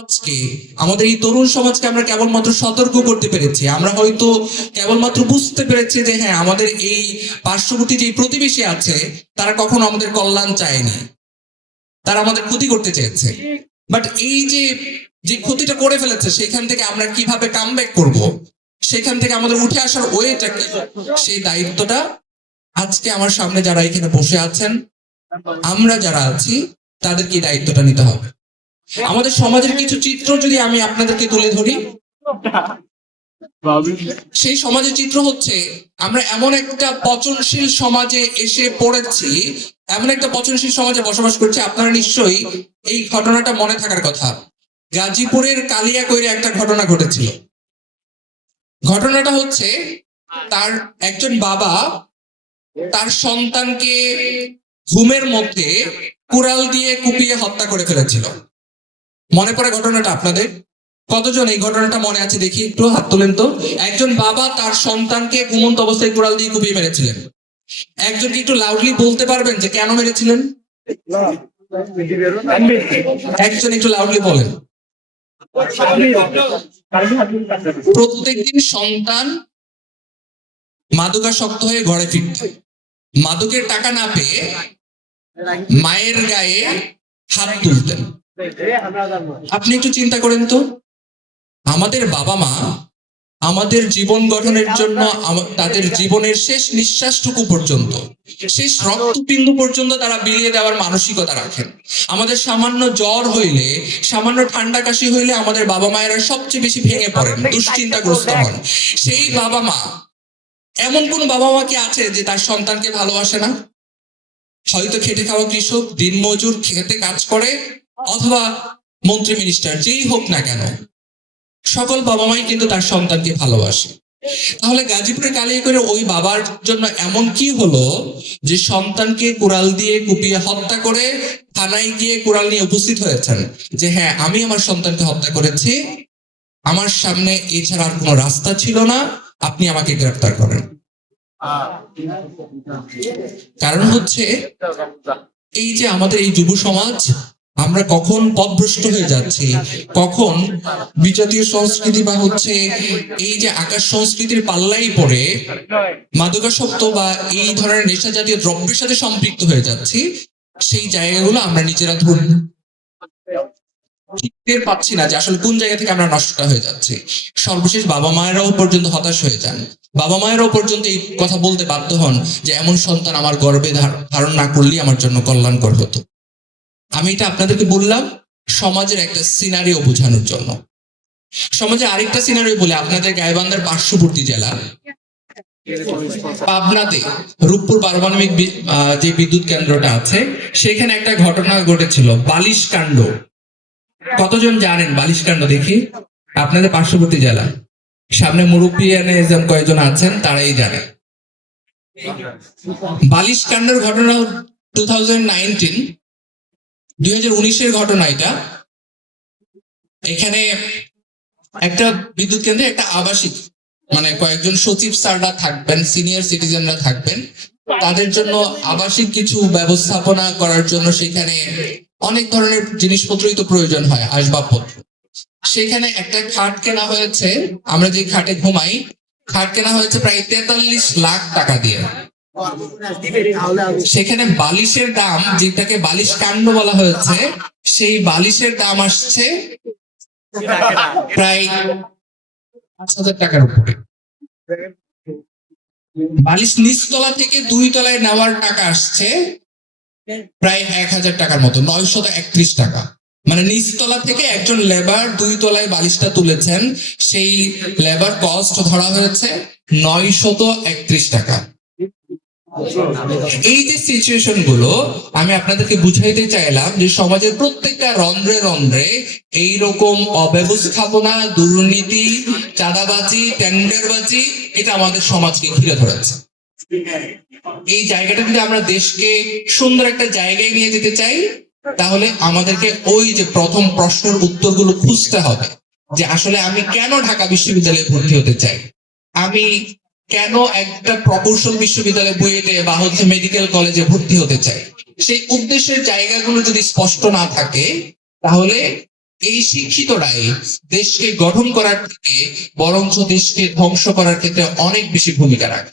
সমাজকে, আমাদের এই তরুণ সমাজকে আমরা কেবলমাত্র সতর্ক করতে পেরেছি। আমরা হয়তো কেবলমাত্র বুঝতে পেরেছি যে হ্যাঁ আমাদের এই পার্শ্ববর্তী যে প্রতিবেশী আছে, তারা কখনো আমাদের কল্যাণ চায়নি। তারা আমাদের ক্ষতি করতে চেয়েছে। বাট এই যে যে ক্ষতিটা করে ফেলেছে, সেখান থেকে আমরা কীভাবে কামব্যাক করব? সেখান থেকে আমাদের উঠে আসার ওয়েটা কি? সেই দায়িত্বটা আজকে আমার সামনে যারা এখানে বসে আছেন, আমরা যারা আছি, তাদেরকে দায়িত্বটা নিতে হবে। আমাদের সমাজের কিছু চিত্র যদি আমি আপনাদেরকে তুলে ধরি, সেই সমাজের চিত্র হচ্ছে, আমরা এমন একটা পচনশীল সমাজে এসে পড়েছি, এমন একটা পচনশীল সমাজে বসবাস করছি, আপনারা নিশ্চয়ই এই ঘটনাটা মনে থাকার কথা। গাজীপুরের কালিয়া কালিয়াকৈরে একটা ঘটনা ঘটেছিল। ঘটনাটা হচ্ছে, তার একজন বাবা তার সন্তানকে ঘুমের মধ্যে কুড়াল দিয়ে কুপিয়ে হত্যা করে ফেলেছিল। মনে পড়ে ঘটনাটা আপনাদের? কতজন এই ঘটনাটা মনে আছে দেখি? একটু হাত তোলেন তো। একজন বাবা তার সন্তানকে ঘুমন্ত অবস্থায় কুড়াল দিয়ে কুপিয়ে মেরেছিলেন। একজন কি একটু লাউডলি বলতে পারবেন যে কেন মেরেছিলেন? একজন একটু লাউডলি বলেন। প্রত্যেকদিন সন্তান মাদকাসক্ত হয়ে ঘরে ফিরত। মাদকের টাকা না পেয়ে মায়ের গায়ে হাত তুলতেন। আপনি একটু চিন্তা করেন তো। আমাদের বাবা মা আমাদের জীবন গঠনের জন্য তাদের জীবনের শেষ নিঃশ্বাসটুকু পর্যন্ত, শেষ রক্তপিণ্ড পর্যন্ত তারা বিলিয়ে দেওয়ার মানসিকতা রাখেন। আমাদের সামান্য জ্বর হইলে, সামান্য ঠান্ডা কাশি হইলে আমাদের বাবা মায়েরা সবচেয়ে বেশি ভেঙে পড়েন, দুশ্চিন্তাগ্রস্ত হন। সেই বাবা মা, এমন কোন বাবা মা কি আছে যে তার সন্তানকে ভালোবাসে না? হয়তো খেটে খাওয়া কৃষক, দিনমজুর, খেতে কাজ করে অথবা মন্ত্রী মিনিস্টার যেই হোক না কেন, সকল বাবা মাই কিন্তু তার সন্তানকে ভালোবাসে। তাহলে গাজীপুরে কালিয়ে করে ওই বাবার জন্য এমন কি হলো যে সন্তানকে কুড়াল দিয়ে কুপিয়ে হত্যা করে থানায় গিয়ে কুড়াল নিয়ে উপস্থিত হয়েছেন? যে হ্যাঁ আমি আমার সন্তানকে হত্যা করেছি, আমার সামনে এছাড়া আর কোনো রাস্তা ছিল না, আপনি আমাকে গ্রেফতার করেন। কারণ হচ্ছে, এই যে আমাদের এই যুব সমাজ আমরা কখন পথভ্রষ্ট হয়ে যাচ্ছি, কখন বিজাতীয় সংস্কৃতি বা হচ্ছে এই যে আকাশ সংস্কৃতির পাল্লাই পড়ে মাদকাসক্ত বা এই ধরনের নেশা জাতীয় দ্রব্যের সাথে সম্পৃক্ত হয়ে যাচ্ছি, সেই জায়গাগুলো আমরা নিজেরা ঠিক টের পাচ্ছি না যে আসলে কোন জায়গা থেকে আমরা নষ্টটা হয়ে যাচ্ছি। সর্বশেষ বাবা মায়েরাও পর্যন্ত হতাশ হয়ে যান। বাবা মায়েরাও পর্যন্ত এই কথা বলতে বাধ্য হন যে এমন সন্তান আমার গর্বে ধার- ধারণ না করলেই আমার জন্য কল্যাণকর হতো। আমি এটা আপনাদেরকে বললাম সমাজের একটা সিনারিও বোঝানোর জন্য। সমাজে আরেকটা সিনারিও বলে, আপনাদের গাইবান্ধার পার্শ্ববর্তী জেলা। পাবনাতে রূপপুর পারমাণবিক যে বিদ্যুৎ কেন্দ্রটা আছে, সেখানে একটা ঘটনা ঘটেছিল, বালিশ কাণ্ড। কতজন জানেন বালিশ কাণ্ড দেখি? আপনাদের পার্শ্ববর্তী জেলা। সামনে মুরব্বিয়ানিজম কয়েকজন আছেন, তারাই জানেন বালিশ কাণ্ডের ঘটনা টু থাউজেন্ড নাইনটিন দুই হাজার উনিশের ঘটনা এটা। এখানে একটা বিদ্যুৎ কেন্দ্রে একটা আবাসিক মানে কয়েকজন সচিব স্যাররা থাকবেন, সিনিয়র সিটিজেনরা থাকবেন। তাদের জন্য আবাসিক কিছু ব্যবস্থাপনা করার জন্য সেখানে অনেক ধরনের জিনিসপত্রই তো প্রয়োজন হয়, আসবাবপত্র। সেখানে একটা খাট কেনা হয়েছে, আমরা যে খাটে ঘুমাই, খাট কেনা হয়েছে প্রায় তেতাল্লিশ লাখ টাকা দিয়ে। সেখানে বালিশের দাম, যেটাকে বালিশ কাণ্ড বলা হয়েছে, সেই বালিশের দাম আসছে প্রায় পাঁচ হাজার টাকার উপরে। বালিশ নিচতলা থেকে দুই তলায় নেওয়ার টাকা আসছে প্রায় এক হাজার টাকার মতো, নয়শত একত্রিশ টাকা। মানে নিচতলা থেকে একজন লেবার দুই তলায় বালিশটা তুলেছেন, সেই লেবার কস্ট ধরা হয়েছে নয়শত একত্রিশ টাকা। এই যে সিচুয়েশনগুলো, আমি আপনাদেরকে বুঝাইতে চাইলাম যে সমাজের প্রত্যেকটা রন্ধ্রে রন্ধ্রে এইরকম অব্যবস্থাপনা, দুর্নীতি, চাঁদাবাজি টেন্ডারবাজি এটা আমাদের সমাজকে ঘিরে ধরেছে। এই জায়গাটা যদি আমরা দেশকে সুন্দর একটা জায়গায় নিয়ে যেতে চাই, তাহলে আমাদেরকে ওই যে প্রথম প্রশ্নের উত্তরগুলো খুঁজতে হবে যে আসলে আমি কেন ঢাকা বিশ্ববিদ্যালয়ে ভর্তি হতে চাই? আমি কেন একটা প্রকৌশল বিশ্ববিদ্যালয়ে বুয়েটে বা হচ্ছে মেডিকেল কলেজে ভর্তি হতে চাই সেই উদ্দেশ্যের জায়গাগুলো যদি স্পষ্ট না থাকে, তাহলে এই শিক্ষিতরাই দেশকে গঠন করার থেকে বরঞ্চ দেশকে ধ্বংস করার ক্ষেত্রে অনেক বেশি ভূমিকা রাখে।